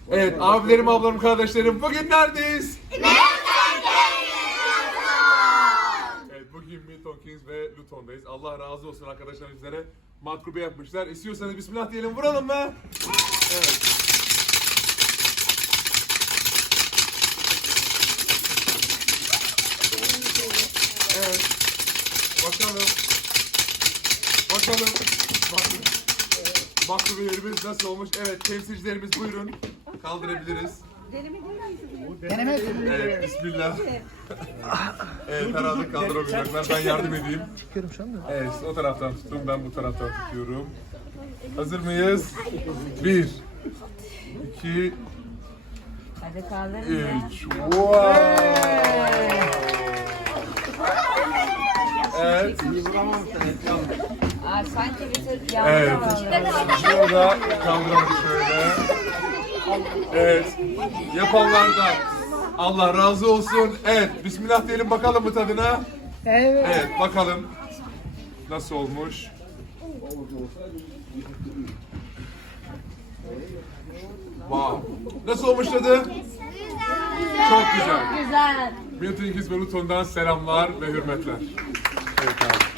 Evet, abilerim, ablarım, kardeşlerim, bugün neredeyiz? Evet, bugün Milton Keynes ve Luton'dayız. Allah razı olsun arkadaşlar, bizlere matkube yapmışlar. İstiyorsanız bismillah diyelim, vuralım mı? Evet. Evet. Bakalım. Makbubelerimiz nasıl olmuş? Evet, temsilcilerimiz buyurun. Kaldırabiliriz. Evet, bismillah. Evet, herhalde kaldıramayacaklar. Ben yardım edeyim. Evet, o taraftan tutun, ben bu taraftan tutuyorum. Hazır mıyız? 1, 2, Hadi kaldırın ya. 3. Wow! Evet. Aa, sanki bir tür Evet. yağmur Şurada kaldıralım şöyle. Evet. Yapanlardan Allah razı olsun. Evet. Bismillah diyelim bakalım mı tadına? Evet. Evet. Bakalım. Nasıl olmuş? Wow. Nasıl olmuş tadı? Çok güzel. Güzel. Milton Keynes ve Luton'dan selamlar ve hürmetler. Evet abi.